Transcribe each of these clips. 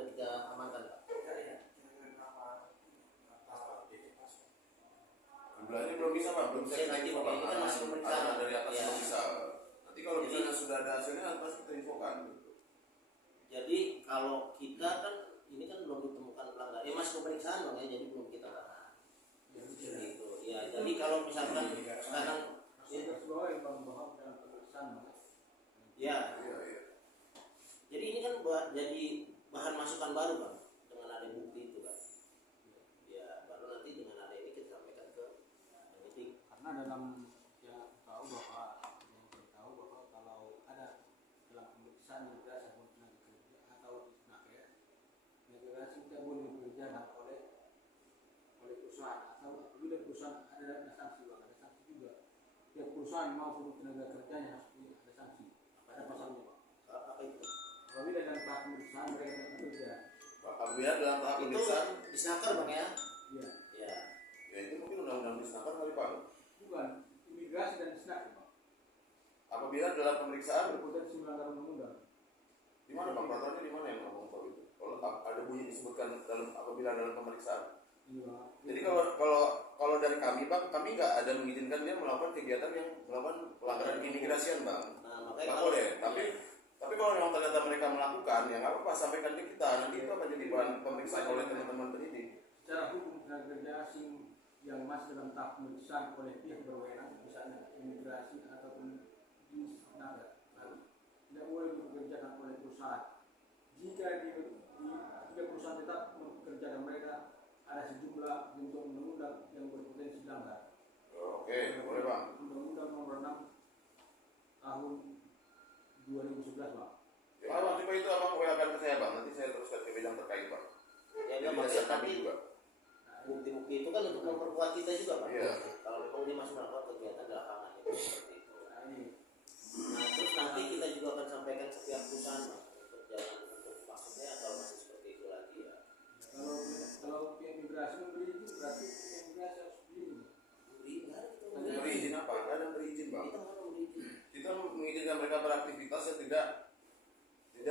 ada kita amankan Pak. Jumlahnya belum bisa Pak, belum bisa kita info Pak. Kan masih pemeriksaan dari atas belum bisa. Nanti kalau misalnya sudah ada hasilnya pasti kita infokan. Jadi kalau kita kan ini kan belum ditemukan pelanggaran, masih pemeriksaan Bang ya, jadi belum kita bahas. Gitu. Ya, jadi kalau misalkan sekarang ya. Jadi ini kan jadi bahan masukan baru Bang, dengan ada bukti itu Bang. Ya, baru nanti dengan ada ini kita sampaikan ke penyidik. Karena dalam yang tahu bahwa kalau ada dalam pemeriksaan migrasi tenaga kerja atau nakes, migrasi tidak boleh bekerja oleh perusahaan atau apabila perusahaan ada sanksi Bang, ada sanksi juga. Tiap perusahaan maupun tenaga kerjanya harus ada sanksi. Ada pasalnya Pak. Apa itu? Apabila dalam tahap pemeriksaan mereka tidak bekerja. Apabila dalam tahap pemeriksaan disnaker Bang ya? Iya. Ya. Ya itu mungkin undang-undang disnaker kali Pak. Bukan, imigrasi dan disnaker Pak. Apabila dalam pemeriksaan berpotensi melanggar undang-undang. di mana Pak? Peraturannya di mana yang ngomong soal itu? Kalau ada bunyi disebutkan dalam apabila dalam pemeriksaan. Iya. Jadi kalau dari kami Bang, kami nggak ada mengizinkan dia melakukan kegiatan yang melakukan pelanggaran keimigrasian Bang. Nah, Nggak boleh. Tapi kalau memang ternyata mereka melakukan, ya nggak apa-apa, sampaikan ke kita. Nanti itu akan jadi bahan pemeriksaan oleh teman-teman penyidik. Secara hukum tenaga kerja asing yang masih dalam tahap pemeriksaan oleh pihak berwenang, misalnya imigrasi ataupun jenis tenaga, tidak boleh dipekerjakan oleh perusahaan. Jika perusahaan tetap mempekerjakan mereka, ada sejumlah bentuk undang-undang yang berpotensi dilanggar. Oke, boleh Bang. Undang-undang nomor 6 tahun 2011 Bang. Ya Bang, coba itu Abang WA-kan ke saya Bang. Nanti saya teruskan ke bidang terkait Bang. Ya, jadi dasar kami juga. Bukti-bukti itu kan untuk memperkuat kita juga Pak. Iya. Kalau memang dia masih melakukan kegiatan di lapangan itu seperti itu. Nah ini. Nah terus nanti kita juga akan sampaikan ke pihak perusahaan Pak, untuk jangan untuk maksudnya kalau masih seperti itu lagi ya. Kalau pihak migrasi memberi itu berarti pihak migrasi harus beli. Beri izin apa? Nggak ada beri izin Bang. Kita nggak ada beri izin. Kita mengizinkan mereka beraktivitas yang tidak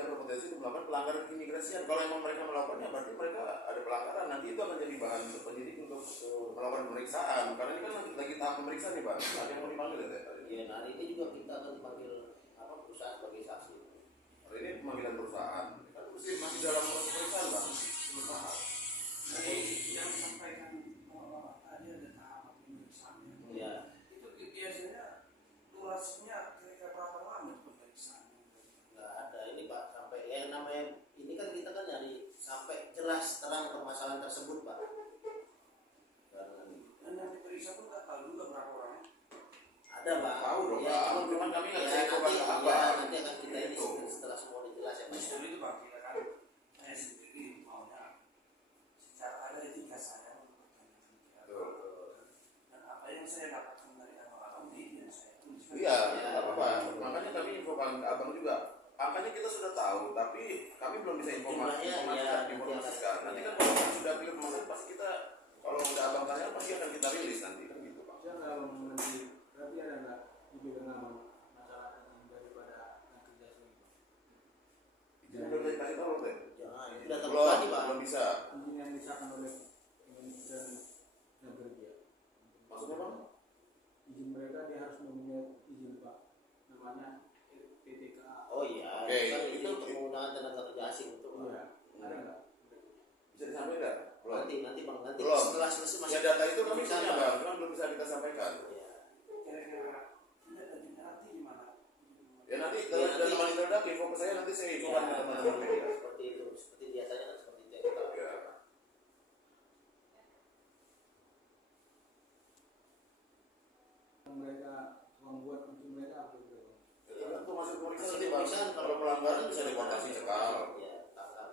berpotensi untuk melakukan pelanggaran keimigrasian. Kalau memang mereka melakukannya, berarti mereka ada pelanggaran. Nanti itu akan jadi bahan untuk penyidik untuk melakukan pemeriksaan. Karena ini kan lagi tahap pemeriksaan nih Bang. Ada yang mau dipanggil ya? Iya, nah hari ini juga kita akan dipanggil perusahaan sebagai saksi. Hari ini pemanggilan perusahaan. Kan masih dalam proses pemeriksaan Bang. Perusahaan. Jadi yang disampaikan tadi ada tahap pemeriksaannya. Iya. Itu biasanya durasinya kira-kira berapa lama pemeriksaan? Nggak ada ini Pak, sampai yang namanya ini kan kita kan dari sampai jelas terang permasalahan tersebut Pak. Dan yang diperiksa pun nggak tahu juga berapa orangnya. Ada Pak. Tahu dong ya, Pak. Cuman kami nggak bisa informasi apa. Nanti akan kita ini setelah semua dijelas ya Pak. Justru itu Pak, kita kan saya sendiri maunya secara ada etika saya untuk bertanya. Dan apa yang saya dapatkan dari abang ini saya Iya, nggak apa-apa. Makanya kami infokan ke abang juga. Angkanya kita sudah tahu, tapi kami belum bisa informasikan. Nanti kan kalau sudah pilih kemarin pasti kita, kalau udah abang tanya pasti akan kita rilis nanti kan gitu Pak. Siapa abang nanti berarti ada nggak di bidang masalah ini daripada yang kerja sini Pak? Izin udah bisa dikasih tahu Teh? Jangan, sudah terbuka Pak. Belum bisa. Izin yang disahkan oleh Kementerian Tenaga Kerja. Maksudnya Bang? Izin mereka dia harus mempunyai izin Pak, namanya PTKA. Oh iya, Oke, kan itu itu- untuk penggunaan tenaga kerja asing itu Pak. Iya, ada nggak? Bisa disampaikan? Belum. Nanti Bang, nanti Belum. setelah selesai masih Ya data itu kami bisa punya Bang, cuman belum bisa kita sampaikan. Iya. kira-kira tidak ada nanti gimana? Ya nanti Ya, dari nanti- teman internet info ke saya nanti saya infokan ke teman-teman media. seperti itu, seperti biasanya kan seperti itu yang kita lakukan. Ya. Mereka membuat untuk mereka apa itu? Itu masuk pemeriksaan Masih nanti Bang. pemeriksaan, Kalau pelanggaran bisa deportasi cekal. Iya, tangkap.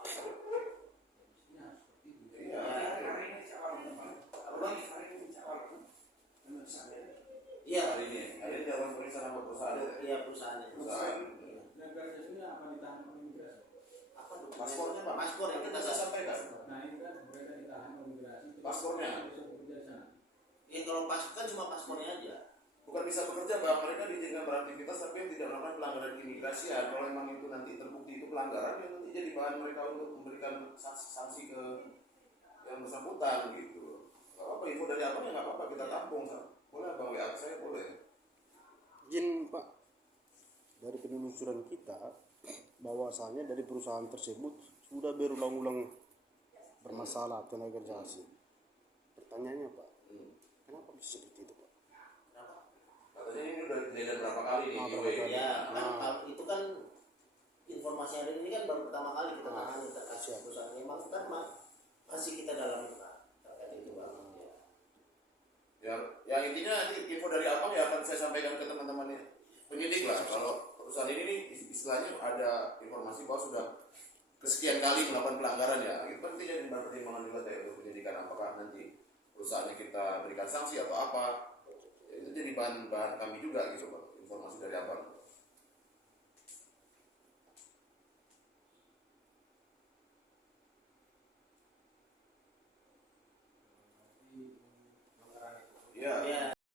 Mestinya seperti itu. Iya. Hari ini siapa Bang? Hari ini siapa pemeriksaan? Iya, Hari ini dilakukan pemeriksaan sama perusahaan. iya perusahaannya. Perusahaan. Dan kerja sini apa ditahan oleh imigrasi? Apa tuh? Paspornya Bang. Paspor yang kita sampaikan. Nah ini kan mereka ditahan oleh imigrasi. Paspornya? Bisa bekerja di sana. Ya kalau pas kan cuma paspornya aja. bukan bisa bekerja bang, mereka diizinkan beraktivitas tapi yang tidak melakukan pelanggaran keimigrasian. Kalau memang itu nanti terbukti itu pelanggaran, ya nanti jadi bahan mereka untuk memberikan sanksi ke yang bersangkutan gitu. Gak apa-apa, info dari abang ya nggak apa-apa, kita tampung. Boleh abang WA saya boleh. Izin Pak, dari penelusuran kita bahwasanya dari perusahaan tersebut sudah berulang-ulang bermasalah tenaga kerja asing. Pertanyaannya Pak, kenapa bisa seperti itu Pak? Kenapa? Katanya ini udah kejadian berapa kali nih? berapa kali? Ya kan Nah. itu kan informasi yang ada ini kan baru pertama kali kita Nah, tangani terkait siap. perusahaan memang kan masih kita dalam terkait itu bang. Ya intinya info dari abang ya akan saya sampaikan ke teman-teman penyidik lah. Kalau perusahaan ini nih istilahnya ada informasi bahwa sudah kesekian kali melakukan pelanggaran ya. Itu kan jadi bahan pertimbangan juga ya untuk penyidikan apakah nanti perusahaannya kita berikan sanksi atau apa. Ya, itu jadi bahan kami juga gitu Pak, informasi dari abang.